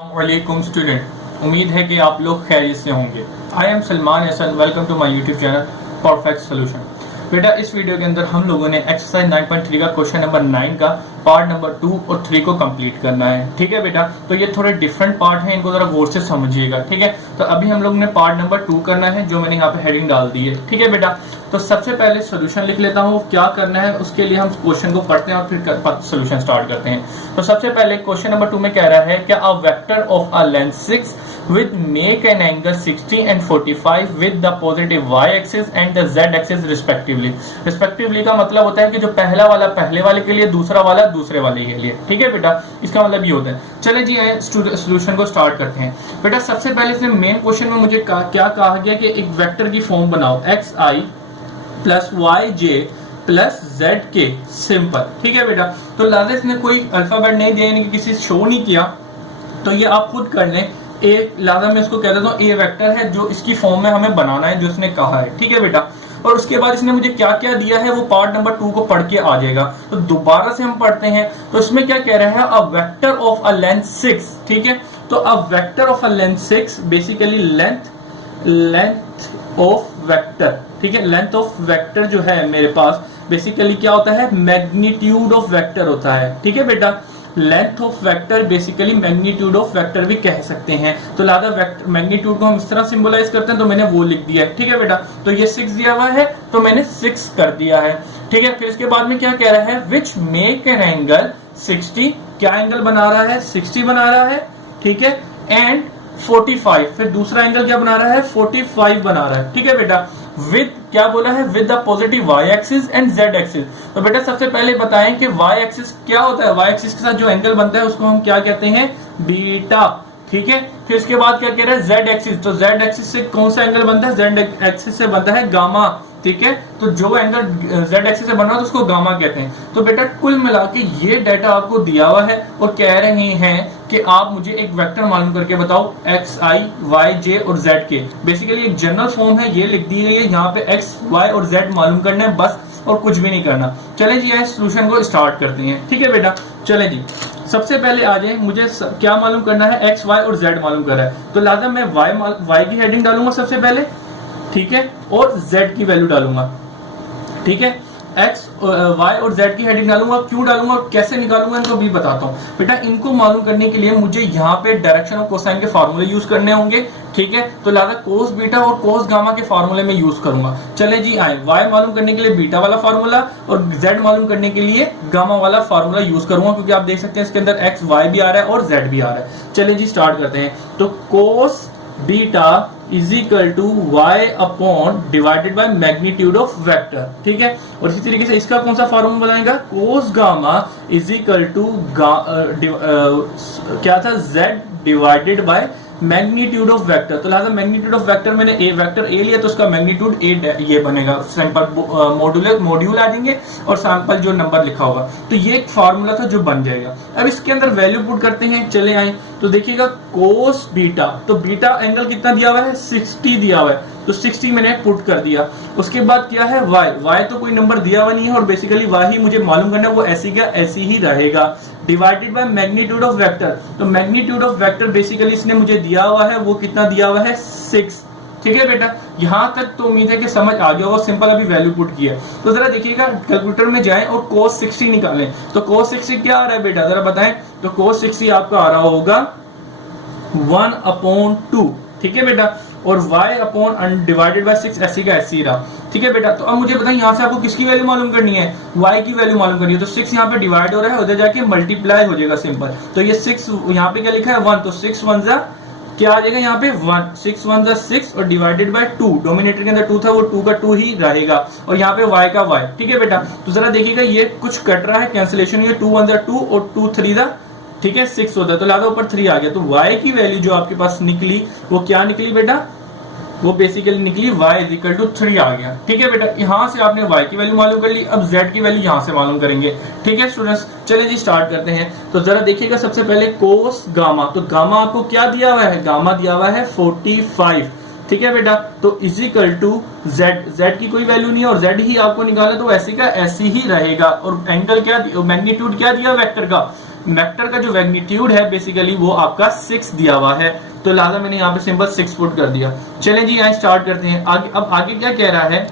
वालेकुम स्टूडेंट, उम्मीद है कि आप लोग खैरियत से होंगे। I am Salman Hasan, welcome to my YouTube channel perfect solution. बेटा, इस वीडियो के अंदर हम लोगों ने एक्सरसाइज 9.3 का क्वेश्चन नंबर 9 का पार्ट नंबर 2 और 3 को कंप्लीट करना है। ठीक है बेटा, तो ये थोड़े डिफरेंट पार्ट हैं, इनको जरा गौर से समझिएगा। ठीक है, तो अभी हम लोग ने पार्ट नंबर 2 करना है, जो मैंने यहाँ पे हेडिंग डाल दी है। ठीक है बेटा, तो सबसे पहले सोल्यूशन लिख लेता हूँ, क्या करना है उसके लिए हम क्वेश्चन को पढ़ते हैं और फिर सोल्यूशन स्टार्ट करते हैं। तो सबसे पहले क्वेश्चन नंबर 2 में कह रहा है क्या a vector of a length 6 with make an angle 60 and 45 with the positive y axis and the z axis respectively। respectively का मतलब होता है कि जो पहला वाला पहले वाले के लिए, दूसरा वाला दूसरे वाले के लिए। ठीक है बेटा, इसका मतलब ये होता है। चले जी आए सोल्यूशन को स्टार्ट करते हैं। बेटा सबसे पहले इसमें मेन क्वेश्चन में मुझे क्या कहा गया कि एक वेक्टर की फॉर्म बनाओ, x I plus Y J plus Z के, सिंपल। ठीक है बेटा, तो लाजा इसने कोई अल्फाबेट नहीं दिया, यानी कि किसी शो नहीं किया, तो ये आप खुद कर लें। ए लाजा मैं इसको कह देता हूँ, ए वेक्टर है जो इसकी फॉर्म में हमें बनाना है, जो इसने कहा है। ठीक है बेटा, और उसके बाद इसने मुझे क्या क्या दिया है वो पार्ट नंबर 2 को पढ़ के आ जाएगा। तो दोबारा से हम पढ़ते हैं। तो इसमें क्या कह रहा है, a vector of a length 6। ठीक है, तो a vector of a length 6 basically length of vector. ठीक है, लेंथ ऑफ वेक्टर जो है मेरे पास बेसिकली क्या होता है, मैग्नीट्यूड ऑफ वेक्टर होता है। ठीक है बेटा, length of vector basically magnitude of vector भी कह सकते हैं। तो लादा वेक्टर मैग्नीट्यूड को हम इस तरह सिंबलाइज करते हैं, तो मैंने वो लिख दिया है। ठीक है बेटा, तो ये 6 दिया हुआ है तो मैंने 6 कर दिया है। ठीक है, फिर इसके बाद में क्या कह रहा है, विच मेक एन एंगल 60, क्या एंगल बना रहा है, 60 बना रहा है। ठीक है, एंड 45, फिर दूसरा एंगल क्या बना रहा है, 45 बना रहा है। ठीक है बेटा, विद क्या बोला है, with the positive y axis and z axis. तो बेटा सबसे पहले बताएं कि y एक्सिस क्या होता है, y एक्सिस के साथ जो एंगल बनता है उसको हम क्या कहते हैं, बीटा। ठीक है, फिर इसके बाद क्या कह रहा है, z एक्सिस। तो z एक्सिस से कौन सा एंगल बनता है, z एक्सिस से बनता है गामा। ठीक है, तो जो एंगल z एक्सिस से बन रहा है तो उसको गामा कहते हैं। तो बेटा कुल मिला के ये डाटा आपको दिया हुआ है और कह रहे हैं कि आप मुझे एक वेक्टर मालूम करके बताओ, एक्स आई वाई जे और जेड के। बेसिकली एक जनरल फॉर्म है, ये लिख दी गई है, यहाँ पे एक्स वाई और जेड मालूम करना है बस, और कुछ भी नहीं करना। चले जी आए सोल्यूशन को स्टार्ट करते हैं। ठीक है बेटा, चले जी सबसे पहले आ जाए, मुझे क्या मालूम करना है, एक्स वाई और जेड मालूम कर रहा है। तो लाजा मैं वाई की हेडिंग डालूंगा सबसे पहले। ठीक है, और z की वैल्यू डालूंगा। ठीक है, x y और z की हेडिंग डालूंगा। क्यों डालूंगा और कैसे निकालूंगा इनको भी बताता हूं। बेटा इनको मालूम करने के लिए मुझे यहाँ पे डायरेक्शन और कोसाइन के फार्मूले यूज करने होंगे। ठीक है, तो लादा कोस बीटा और कोस गामा के फार्मूले में यूज करूंगा। चले जी आए, y मालूम करने के लिए बीटा वाला फार्मूला और z मालूम करने के लिए गामा वाला फार्मूला यूज करूंगा, क्योंकि आप देख सकते हैं इसके अंदर x y भी आ रहा है और z भी आ रहा है। चले जी स्टार्ट करते हैं। तो cos beta is equal to Y upon divided by magnitude of vector. ठीक है, और इसी तरीके से इसका कौन सा फॉर्मूला बनाएगा, cos gamma is equal to क्या था, z divided by magnitude of vector. तो लिहाजा मैग्नीट्यूड ऑफ वेक्टर मैंने ए वेक्टर ए लिया तो उसका मैग्नीट्यूड ए ये बनेगा। सैंपल मॉड्यूल आ जाएंगे और सैंपल जो नंबर लिखा होगा, तो ये एक फार्मूला था जो बन जाएगा। अब इसके अंदर वैल्यू पुट करते हैं। चले आए, तो देखिएगा कोस बीटा, तो बीटा एंगल कितना दिया हुआ है, 60 दिया हुआ है, तो 60 मैंने पुट कर दिया। उसके बाद क्या है, y तो कोई नंबर दिया हुआ नहीं है और बेसिकली y ही मुझे मालूम करना है, वो ऐसी का ऐसी ही रहेगा, divided by magnitude of vector. तो मैग्नीट्यूड ऑफ वेक्टर बेसिकली इसने मुझे दिया हुआ है, वो कितना दिया हुआ है, 6। ठीक है बेटा, यहां तक तो उम्मीद है कि समझ आ गया होगा, सिंपल अभी वैल्यू पुट किया। तो जरा देखिएगा कैलकुलेटर में जाएं और cos 60 निकालें। तो cos 60 क्या आ रहा है बेटा, जरा बताएं। तो cos 60 आपका आ रहा होगा 1/2। ठीक है बेटा, और y अपॉन डिवाइडेड बाय 6 ऐसी का ऐसी रहा। ठीक है बेटा, तो अब मुझे बताएं यहाँ से आपको किसकी वैल्यू मालूम करनी है, y की वैल्यू मालूम करनी है। तो 6 यहाँ पे डिवाइड हो रहा है, उधर जाके मल्टीप्लाई हो जाएगा सिंपल। तो ये 6 यहाँ पे क्या लिखा है, 1, तो 6 1 जा क्या आ जाएगा यहाँ पे 1, 6 1 जा 6 और डिवाइडेड बाय 2। डोमिनेटर के अंदर 2 था, वो 2 का 2 ही रहेगा, और यहाँ पे y का y। ठीक है बेटा, तो जरा देखिएगा ये कुछ कट रहा है, कैंसिलेशन, ये 2 1 जा 2 और 2 3 जा, ठीक है 6 होता है, तो लादा ऊपर 3 आ गया। तो y की वैल्यू जो आपके पास निकली वो क्या निकली बेटा, वो बेसिकली निकली y इज इक्वल टू 3 आ गया। ठीक है बेटा, यहां से आपने y की वैल्यू मालूम कर ली, अब z की वैल्यू यहां से मालूम करेंगे। ठीक है स्टूडेंट्स, चले जी स्टार्ट करते हैं। तो जरा देखिएगा सबसे पहले कोस गामा, तो गामा आपको क्या दिया हुआ है, गामा दिया हुआ है 45। ठीक है बेटा, तो इज इक्वल टू z की कोई वैल्यू नहीं है और z ही आपको निकाला, तो ऐसे का ऐसे ही रहेगा। और एंगल क्या, मैग्नीट्यूड क्या दिया वेक्टर का, वेक्टर का जो मैग्नीट्यूड है बेसिकली वो आपका 6 दिया हुआ है, तो लिहाजा मैंने यहाँ पे सिंपल 6 पुट कर दिया। चलें जी यहाँ स्टार्ट करते हैं आगे। अब आगे क्या कह रहा है,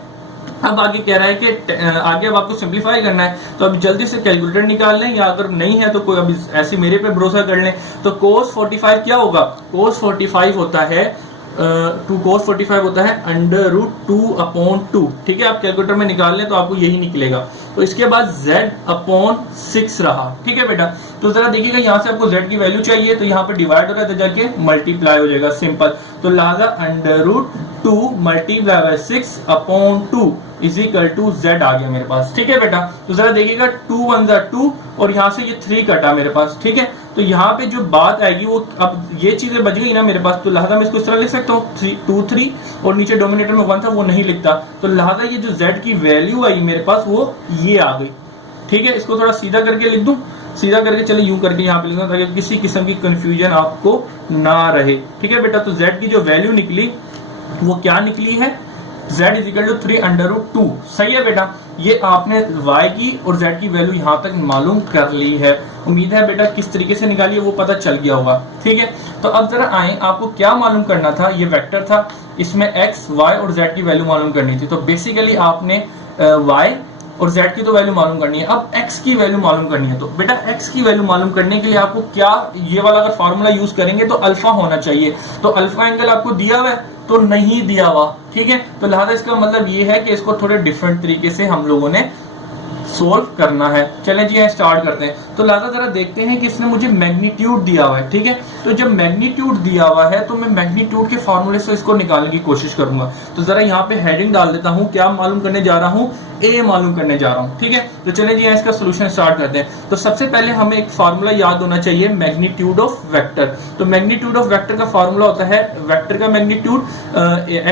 अब आगे कह रहा है कि आगे अब आपको सिंपलीफाई करना है, तो अब जल्दी से कैलकुलेटर निकाल लें, या अगर नहीं है तो कोई अभी ऐसे मेरे पे भरोसा कर लें। तो cos 45 क्या होगा, cos 45 होता है cos 45 होता है √2/2। ठीक है, आप कैलकुलेटर में निकाल लें तो आपको यही निकलेगा। तो इसके बाद z/6 रहा। ठीक है बेटा, तो जरा देखिएगा यहाँ से आपको z की वैल्यू चाहिए, तो यहाँ पे डिवाइड हो रहा है तो जाके मल्टीप्लाई हो जाएगा सिंपल। तो लिहाजा √2 × 6/2 इज इक्वल टू z आ गया मेरे पास। ठीक है बेटा, तो जरा देखिएगा 2 1 2 और यहाँ से ये 3 कटा मेरे पास। ठीक है, तो यहाँ पे जो बात आएगी वो, अब ये चीजें बच गई ना मेरे पास, तो लिहाजा मैं इसको इस तरह लिख सकता हूँ 2 3 और नीचे डोमिनेटर में 1 था वो नहीं लिखता, तो लिहाजा ये जो z की वैल्यू आई मेरे पास वो ये आ गई। ठीक है, इसको थोड़ा सीधा करके लिख दूं, सीधा करके चले यूं करके यहाँ पे लिखना ताकि किसी किस्म की कंफ्यूजन आपको ना रहे। ठीक है बेटा, तो z की जो वैल्यू निकली वो क्या निकली है, z इज इक्वल टू 3√2। सही है बेटा, ये आपने y की और z की वैल्यू यहाँ तक मालूम कर ली है। उम्मीद है बेटा किस तरीके से निकाली है वो पता चल गया होगा। ठीक है, तो अब जरा आए, आपको क्या मालूम करना था, ये वेक्टर था, इसमें x y और z की वैल्यू मालूम करनी थी। तो बेसिकली आपने y और z की तो वैल्यू मालूम करनी है, अब x की वैल्यू मालूम करनी है। तो बेटा x की वैल्यू मालूम करने के लिए आपको क्या, ये वाला अगर फार्मूला यूज करेंगे तो अल्फा होना चाहिए। तो अल्फा एंगल आपको दिया हुआ है तो नहीं दिया हुआ। ठीक है, तो लिहाजा इसका मतलब ये है कि इसको थोड़े डिफरेंट तरीके से हम लोगों ने सोल्व करना है। चलें जी स्टार्ट करते हैं। तो लिहाजा जरा देखते हैं कि इसने मुझे मैग्नीट्यूड दिया हुआ है। ठीक है, तो जब मैग्नीट्यूड दिया हुआ है तो मैं मैग्नीट्यूड के फॉर्मूले से इसको निकालने की कोशिश करूंगा। तो जरा यहाँ पे हेडिंग डाल देता हूँ, क्या मालूम करने जा रहा हूँ, ए मालूम करने जा रहा हूँ। ठीक है, तो चलें जी इसका सोल्यूशन स्टार्ट करते हैं। तो सबसे पहले हमें एक फार्मूला याद होना चाहिए, मैग्नीट्यूड ऑफ वेक्टर। तो मैग्नीट्यूड ऑफ वेक्टर का फार्मूला होता है वेक्टर का मैग्नीट्यूड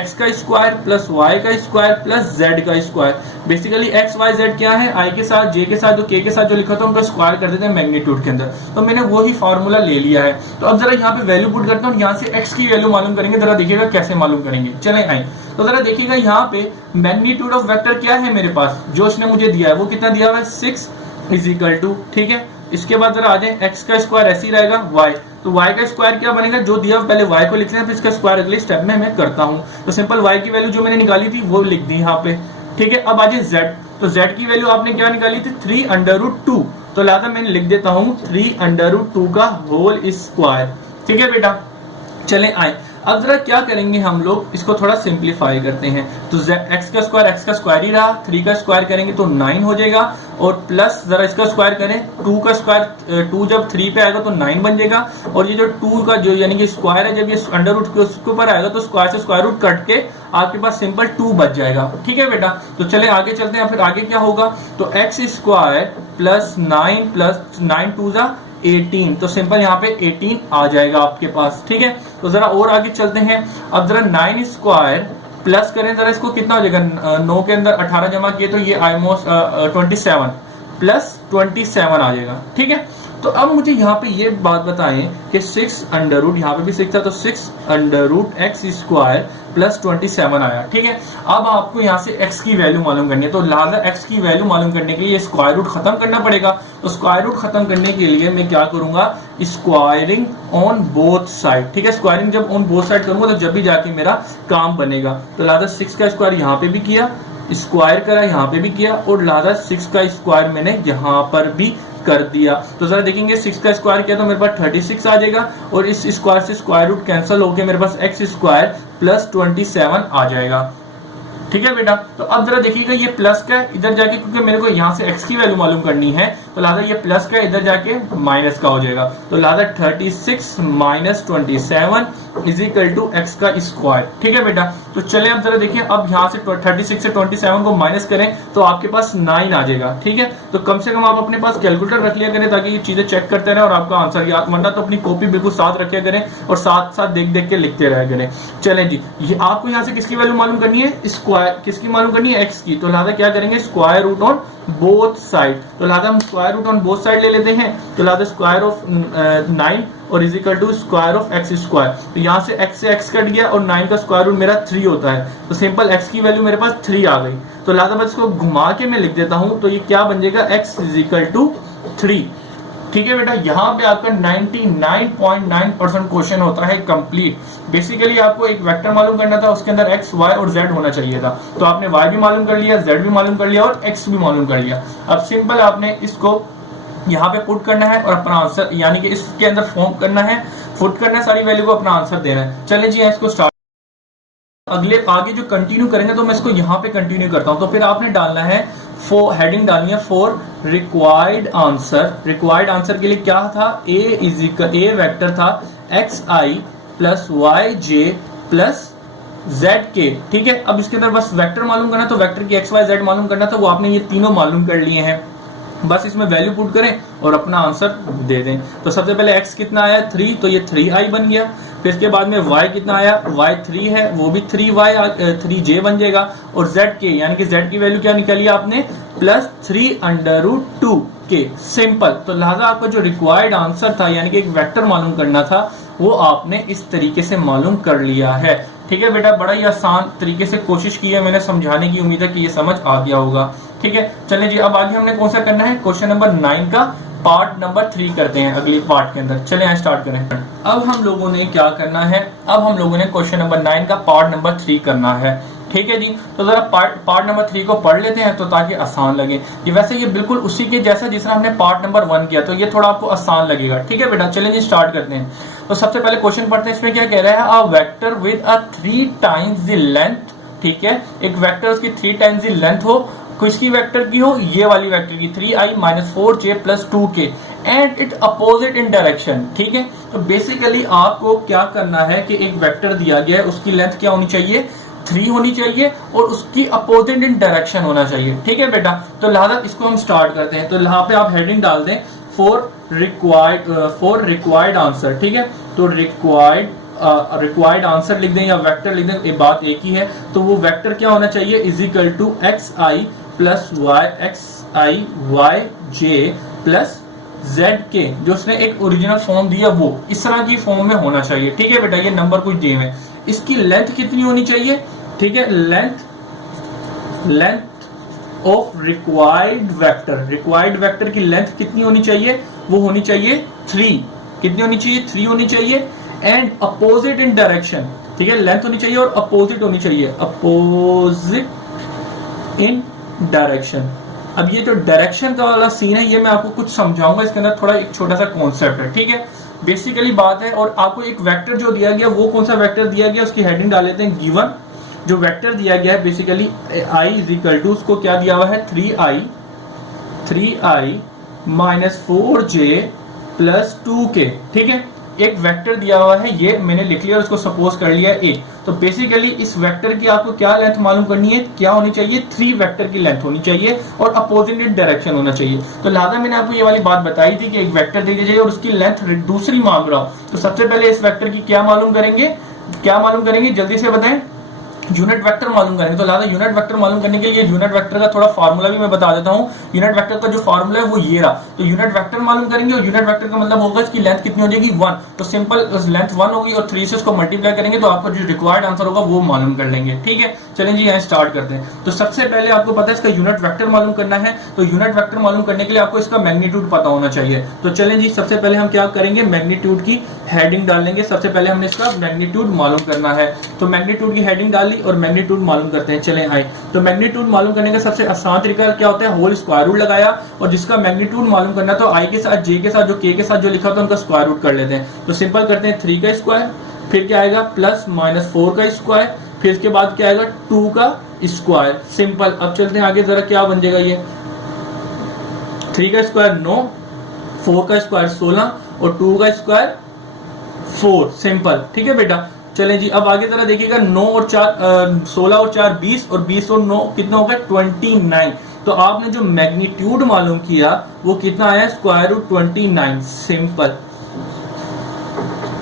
x का स्क्वायर प्लस y का स्क्वायर प्लस z का square. Basically x y z क्या है, i के साथ, j के साथ, जो k के साथ जो लिखा था उनका स्क्वायर कर देते हैं मैग्नीट्यूड के अंदर। तो मैंने वही फार्मूला ले लिया है। तो अब जरा यहाँ पे वैल्यू पुट करता हूँ, यहाँ से x की वैल्यू मालूम करेंगे। जरा देखिएगा कैसे मालूम करेंगे। चले आए, तो जरा देखिएगा यहाँ पे मैग्नीट्यूड ऑफ वेक्टर क्या है मेरे पास, जो इसने मुझे दिया है वो कितना दिया हुआ है 6 इज इक्वल टू। ठीक है, इसके बाद जरा आ जाए x का स्क्वायर ऐसे ही रहेगा y, तो y का स्क्वायर क्या बनेगा, जो दिया पहले y को लिखते हैं फिर इसका स्क्वायर अगले स्टेप में मैं करता हूँ। तो सिंपल y की वैल्यू जो मैंने निकाली थी वो लिख दी यहाँ पे। ठीक है, अब आ जाए z, तो z की वैल्यू आपने क्या निकाली थी 3√2, तो लिहाजा मैंने लिख देता हूँ 3√2 का होल स्क्वायर। ठीक है बेटा, चले आए, अब जरा क्या करेंगे हम लोग, इसको थोड़ा सिंप्लीफाई करते हैं। तो x का स्क्वायर ही रहा, 3 का स्क्वायर करेंगे तो 9 हो जाएगा, और प्लस जरा इसका स्क्वायर करें 2 का स्क्वायर, 2 जब 3 पे आएगा तो 9 बन जाएगा, और ये जो 2 का जो यानी कि स्क्वायर है जब ये अंडर रूट के उसके ऊपर आएगा तो स्क्वायर से स्क्वायर रूट कट के आपके पास सिंपल 2 बच जाएगा। ठीक है बेटा, तो चले आगे चलते हैं। फिर आगे क्या होगा, तो x स्क्वायर प्लस 9 2 18, तो सिंपल यहाँ पे 18 आ जाएगा आपके पास। ठीक है, तो जरा और आगे चलते हैं। अब जरा 9 स्क्वायर प्लस करें, जरा इसको कितना हो जाएगा, 9 के अंदर 18 जमा किए तो ये ऑलमोस्ट 27 प्लस 27 आ जाएगा। ठीक है, तो अब मुझे यहाँ पे ये बात बताएं कि 6 अंडर रूट, यहाँ पे भी 6 था तो 6 under root X square plus 27 आया। ठीक है, अब आपको यहाँ से x की वैल्यू मालूम करनी है, तो लिहाजा x की वैल्यू मालूम करने के लिए स्क्वायर रूट खत्म करना पड़ेगा। तो स्क्वायर रूट खत्म करने के लिए मैं क्या करूंगा, स्क्वायरिंग ऑन बोथ साइड। ठीक है, स्क्वायरिंग जब ऑन बोथ साइड करूंगा तो जब भी जाके मेरा काम बनेगा। तो लिहाजा 6 का स्क्वायर यहाँ पे भी किया, स्क्वायर करा यहाँ पे भी किया, और लिहाजा 6 का स्क्वायर मैंने यहाँ पर भी कर दिया। तो जरा देखेंगे 6 का स्क्वायर किया तो मेरे पास 36 आ जाएगा, और इस स्क्वायर से स्क्वायर रूट कैंसिल होकर मेरे पास x स्क्वायर प्लस 27 आ जाएगा। ठीक है बेटा, तो अब जरा देखिएगा ये प्लस का इधर जाके, क्योंकि मेरे को यहाँ से x की वैल्यू मालूम करनी है, तो लिहाजा ये प्लस का इधर जाके माइनस का हो जाएगा। तो लिहाजा 36 minus 27 is equal to x का स्क्वायर। ठीक है बेटा, तो चले अब जरा देखिए, अब यहाँ से 36 से 27 को माइनस करें तो आपके पास 9 आ जाएगा। ठीक है, तो कम से कम आप अपने पास कैलकुलेटर रख लिया करें ताकि ये चीजें चेक करते रहे और आपका आंसर याद, वरना तो अपनी कॉपी बिल्कुल साथ रखा करें और साथ साथ देख देख के लिखते रहा करें। चलें जी, ये आपको यहाँ से किसकी वैल्यू मालूम करनी है, स्क्वायर किसकी मालूम करनी है, x की। तो लिहाजा क्या करेंगे, square root on both side. तो लिहाजा हम square root on both side ले लेते हैं। तो लिहाजा स्क्वायर ऑफ 9 और is equal to square of x square. तो यहाँ से x कट गया और 9 का स्क्वायर रूट मेरा 3 होता है, तो सिंपल x की वैल्यू मेरे पास 3 आ गई। तो लिहाजा मैं इसको घुमा के मैं लिख देता हूँ, तो ये क्या बन जाएगा, x इज इक्वल टू 3। ठीक है बेटा, यहाँ पे आपका 99.9% क्वेश्चन होता है कंप्लीट। बेसिकली आपको एक वेक्टर मालूम करना था, उसके अंदर x, y और z होना चाहिए था, तो आपने y भी मालूम कर लिया, z भी मालूम कर लिया और x भी मालूम कर लिया। अब सिंपल आपने इसको यहाँ पे पुट करना है और अपना आंसर यानी कि इसके अंदर फॉर्म करना है, पुट करना है सारी वैल्यू को, अपना आंसर देना है। चले जी इसको स्टार्ट। अगले आगे जो कंटिन्यू करेंगे तो मैं इसको यहाँ पे कंटिन्यू करता हूँ। तो फिर आपने डालना है हेडिंग डालनी है for required answer. Required answer के लिए क्या था, ए वेक्टर था x I plus Y J plus Z के। ठीक है, अब इसके अंदर बस वेक्टर मालूम करना, तो वेक्टर की एक्स वाई जेड मालूम करना था, वो आपने ये तीनों मालूम कर लिए हैं। बस इसमें वैल्यू पुट करें और अपना आंसर दे दें। तो सबसे पहले x कितना आया 3, तो ये 3i बन गया। फिर इसके बाद में y कितना आया, y 3 है, वो भी 3j बन जाएगा। और z के यानी कि z की वैल्यू क्या निकाली आपने, प्लस 3√2 के। सिंपल। तो लिहाजा आपका जो रिक्वायर्ड आंसर था यानी कि एक वेक्टर मालूम करना था, वो आपने इस तरीके से मालूम कर लिया है। ठीक है बेटा, बड़ा ही आसान तरीके से कोशिश की है मैंने समझाने की, उम्मीद है कि ये समझ आ गया होगा। ठीक है, चलिए जी अब आगे हमने कौन सा करना है, क्वेश्चन नंबर 9 का पार्ट नंबर 3 करते हैं अगली पार्ट के अंदर। चलिए यहाँ स्टार्ट करें। अब हम लोगों ने क्या करना है, अब हम लोगों ने क्वेश्चन नंबर 9 का पार्ट नंबर 3 करना है। ठीक है जी, तो जरा पार्ट नंबर 3 को पढ़ लेते हैं तो ताकि आसान लगे। ये वैसे ये बिल्कुल उसी के जैसा जिस तरह हमने पार्ट नंबर 1 किया, तो ये थोड़ा आपको आसान लगेगा। ठीक है बेटा, चलिए जी स्टार्ट करते हैं। तो सबसे पहले क्वेश्चन पढ़ते हैं, इसमें क्या कह रहा है, a vector with a 3 times the length. ठीक है, एक वेक्टर उसकी 3 टाइम्स द लेंथ हो, किसकी वेक्टर की हो, ये वाली वेक्टर की 3i minus 4j plus 2k and it opposite in direction. ठीक है, तो बेसिकली आपको क्या करना है कि एक वेक्टर दिया गया है, उसकी लेंथ क्या होनी चाहिए, 3 होनी चाहिए और उसकी अपोजिट इन डायरेक्शन होना चाहिए। ठीक है बेटा, तो लिहाजा इसको हम स्टार्ट करते हैं। तो यहाँ पे आप हेडिंग डाल दें फॉर रिक्वायर्ड आंसर। ठीक है, तो रिक्वायर्ड आंसर लिख दें या वेक्टर लिख दें, ये बात एक ही है। तो वो वेक्टर क्या होना चाहिए, is equal to X I plus Y J plus Z के, जो उसने एक ओरिजिनल फॉर्म दिया वो इस तरह की फॉर्म में होना चाहिए। ठीक है बेटा, ये नंबर कुछ दिए हैं, इसकी लेंथ कितनी होनी चाहिए। ठीक है, लेंथ ऑफ रिक्वायर्ड वेक्टर की लेंथ कितनी होनी चाहिए, वो होनी चाहिए 3। कितनी होनी चाहिए, 3 होनी चाहिए। एंड अपोजिट इन डायरेक्शन, ठीक है, लेंथ होनी चाहिए और अपोजिट होनी चाहिए, अपोजिट इन डायरेक्शन। अब ये जो डायरेक्शन का वाला सीन है, ये मैं आपको कुछ समझाऊंगा, इसके अंदर थोड़ा एक छोटा सा कॉन्सेप्ट है। ठीक है, बेसिकली बात है, और आपको एक वेक्टर जो दिया गया, वो कौन सा वेक्टर दिया गया, उसकी हेडिंग डाल लेते हैं गिवन। जो वेक्टर दिया गया है basically i is equal to, उसको क्या दिया हुआ है, 3i minus 4j plus 2k। ठीक है, एक वेक्टर दिया हुआ है, ये मैंने लिख लिया और उसको सपोज कर लिया है 1। तो बेसिकली इस वेक्टर की आपको क्या लेंथ मालूम करनी है, क्या होनी चाहिए, 3 वेक्टर की लेंथ होनी चाहिए और अपोजिट डायरेक्शन होना चाहिए। तो लिहाजा मैंने आपको ये वाली बात बताई थी कि एक वेक्टर दे दीजिए और उसकी लेंथ दूसरी मांग रहा हूं, तो सबसे पहले इस वेक्टर की क्या मालूम करेंगे, जल्दी से बताएं, यूनिट वेक्टर मालूम करेंगे। तो लिहाजा यूनिट वेक्टर मालूम करने के लिए यूनिट वेक्टर का थोड़ा फार्मूला भी मैं बता देता हूं। यूनिट वेक्टर का जो फार्मूला है वो ये रहा। तो यूनिट वेक्टर मालूम करेंगे और यूनिट वेक्टर का मतलब होगा इसकी लेंथ कितनी हो जाएगी, 1। तो सिंपल लेंथ 1 होगी और 3 से उसको मल्टीप्लाई करेंगे तो आपका जो रिक्वायर्ड आंसर होगा वो मालूम कर लेंगे। ठीक है, चलें जी यहाँ स्टार्ट करते हैं। तो सबसे पहले आपको पता है इसका यूनिट वेक्टर मालूम करना है, तो यूनिट वेक्टर मालूम करने के लिए आपको इसका मैग्नीट्यूड पता होना चाहिए। तो चलें जी सबसे पहले हम क्या करेंगे, मैग्नीट्यूड की हेडिंग डाल लेंगे। सबसे पहले हमने इसका मैग्नीट्यूड मालूम करना है, तो मैग्नीट्यूड की हेडिंग डाल ली और मैग्नीट्यूड मालूम करते हैं। चलें हाई, तो मैग्नीट्यूड मालूम करने का सबसे आसान तरीका क्या होता है, होल स्क्वायर रूट लगाया और जिसका मैग्नीट्यूड मालूम करना तो आई के साथ जे के साथ जो के साथ जो लिखा होता है उनका स्क्वायर रूट कर लेते हैं। तो सिंपल करते हैं 3 का स्क्वायर, फिर क्या आएगा प्लस माइनस 4 का स्क्वायर, फिर इसके बाद क्या आएगा 2 का स्क्वायर। सिंपल। अब चलते हैं आगे, जरा क्या बन जाएगा ये, 3 का स्क्वायर 9, 4 का स्क्वायर 16 और 2 का स्क्वायर 4। सिंपल। ठीक है बेटा, चलें जी अब आगे जरा देखिएगा, 9 और 4 16 और 4 20 और 20 और 9 कितना होगा 29। तो आपने जो मैग्नीट्यूड मालूम किया वो कितना आया, स्क्वायर रूट 29। सिंपल।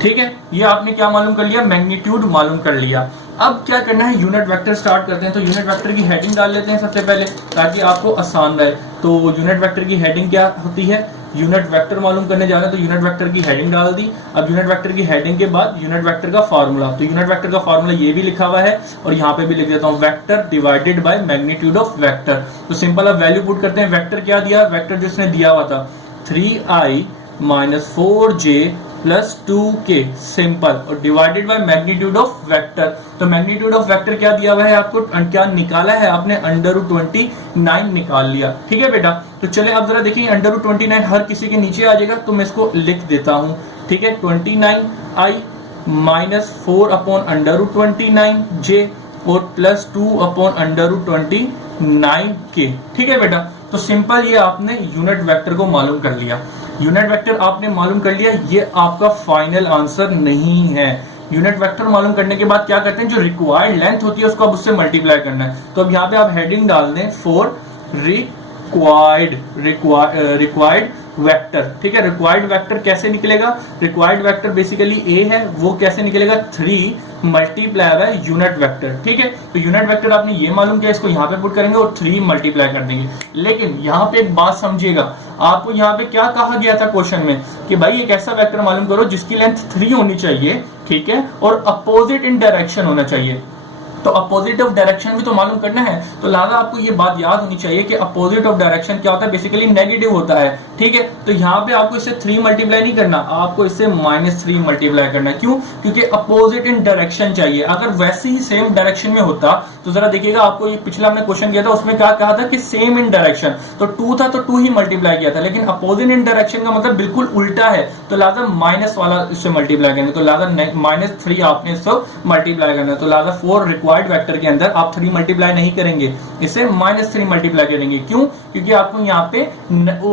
ठीक है, ये आपने क्या मालूम कर लिया, मैग्नीट्यूड मालूम कर लिया। अब क्या करना है, यूनिट वेक्टर स्टार्ट करते हैं। तो यूनिट वेक्टर की हेडिंग डाल लेते हैं सबसे पहले ताकि आपको आसान रहे। तो यूनिट वेक्टर की हेडिंग क्या होती है, यूनिट वेक्टर मालूम करने जा रहे हैं तो यूनिट वेक्टर की हेडिंग डाल दी। अब यूनिट वेक्टर की हेडिंग के बाद यूनिट वेक्टर का फार्मूला, तो यूनिट वेक्टर का फार्मूला ये भी लिखा हुआ है और यहाँ पे भी लिख देता हूँ, vector divided by magnitude of vector. तो सिंपल अब वैल्यू पुट करते हैं। वेक्टर क्या दिया, वेक्टर जिसने दिया हुआ था 3i minus 4j plus 2k simple, और divided by magnitude of vector. तो मैग्नीट्यूड ऑफ वेक्टर क्या दिया हुआ है आपको, क्या निकाला है आपने, √29 निकाल लिया। ठीक है बेटा, तो चले अब जरा देखिए √29 हर किसी के नीचे आ जाएगा, तो मैं इसको लिख देता हूं। ठीक है, 29i माइनस 4/√29j और प्लस 2/√29k। ठीक है बेटा, तो सिंपल ये आपने यूनिट वेक्टर को मालूम कर लिया। यूनिट वेक्टर आपने मालूम कर लिया, ये आपका फाइनल आंसर नहीं है। यूनिट वेक्टर मालूम करने के बाद क्या करते हैं, जो रिक्वायर्ड लेंथ होती है उसको अब उससे मल्टीप्लाई करना है। तो अब यहाँ पे आप हेडिंग डाल दें फॉर रिक्वायर्ड वेक्टर। ठीक है, रिक्वायर्ड वेक्टर कैसे निकलेगा, रिक्वायर्ड वेक्टर बेसिकली ए है, वो कैसे निकलेगा 3 मल्टीप्लाई बाय यूनिट वेक्टर। ठीक है, तो यूनिट वेक्टर आपने ये मालूम किया, इसको यहाँ पे पुट करेंगे और 3 मल्टीप्लाई कर देंगे। लेकिन यहाँ पे एक बात समझिएगा, आपको यहाँ पे क्या कहा गया था क्वेश्चन में कि भाई एक ऐसा वेक्टर मालूम करो जिसकी लेंथ 3 होनी चाहिए, ठीक है, और अपोजिट इन डायरेक्शन होना चाहिए। तो अपोजिट ऑफ डायरेक्शन भी तो मालूम करना है, तो लिहाजा आपको ये बात याद होनी चाहिए कि अपोजिट ऑफ डायरेक्शन क्या होता है, बेसिकली नेगेटिव होता है। ठीक है, तो यहाँ पे आपको इससे 3 मल्टीप्लाई नहीं करना, आपको इससे -3 मल्टीप्लाई करना है। क्यों, क्योंकि अपोजिट इन डायरेक्शन चाहिए। अगर वैसे ही सेम डायरेक्शन में होता तो जरा देखिएगा, आपको ये पिछला हमने क्वेश्चन किया था, उसमें क्या कहा था कि सेम इन डायरेक्शन, तो 2 था तो 2 ही मल्टीप्लाई किया था, लेकिन अपोजिट इन डायरेक्शन का मतलब बिल्कुल उल्टा है, तो लिहाजा माइनस वाला इससे मल्टीप्लाई करेंगे, तो लिहाजा -3 आपने इसको मल्टीप्लाई करना है। तो लिहाजा 4 रिक्वायर्ड वेक्टर के अंदर आप 3 मल्टीप्लाई नहीं करेंगे, इसे -3 मल्टीप्लाई करेंगे। क्यों, क्योंकि आपको यहाँ पे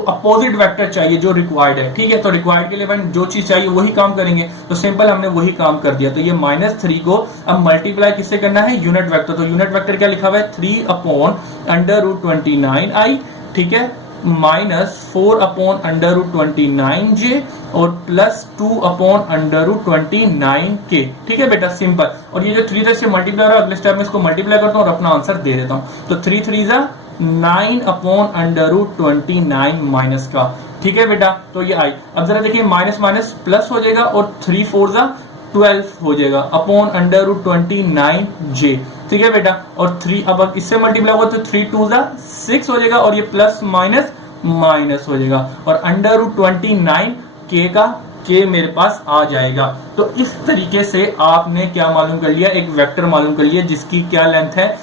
अपोजिट वेक्टर चाहिए जो रिक्वायर्ड है। ठीक है, तो रिक्वायर्ड के लिए भाई जो चीज चाहिए वही काम करेंगे, तो सिंपल हमने वही काम कर दिया। तो ये -3 को अब मल्टीप्लाई किससे करना है, यूनिट वेक्टर। तो यूनिट वेक्टर क्या लिखा हुआ है, 3/√29i, ठीक है, -4/√29j और प्लस 2/√29k। ठीक है बेटा, सिंपल। और ये जो 3 से मल्टीप्लाई हो रहा है, अगले स्टेप में इसको मल्टीप्लाई करता हूँ और अपना आंसर दे देता हूँ। तो 3 3 9/√29 माइनस का। ठीक है बेटा, तो ये आई। अब जरा देखिए माइनस माइनस प्लस हो जाएगा और 3 4 12 हो जाएगा /√29j। ठीक है बेटा, और 3 अब इससे मल्टीप्लाई हुआ तो 3 2 6 हो जाएगा और ये प्लस माइनस माइनस हो जाएगा और &29k का k मेरे पास आ जाएगा। तो इस तरीके से आपने क्या मालूम कर लिया, एक वेक्टर मालूम कर लिया जिसकी क्या लेंथ है,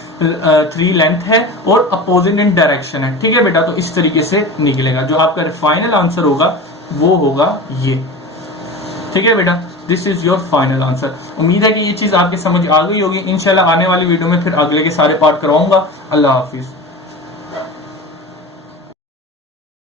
3 लेंथ है और अपोजिट इन डायरेक्शन है। ठीक है बेटा, तो इस तरीके से निकलेगा। जो आपका फाइनल आंसर होगा वो होगा ये। ठीक है बेटा, this is your final answer. उम्मीद है कि ये चीज आपके समझ आ गई होगी। इंशाल्लाह आने वाली वीडियो में फिर अगले के सारे पार्ट करवाऊंगा। अल्लाह हाफिज।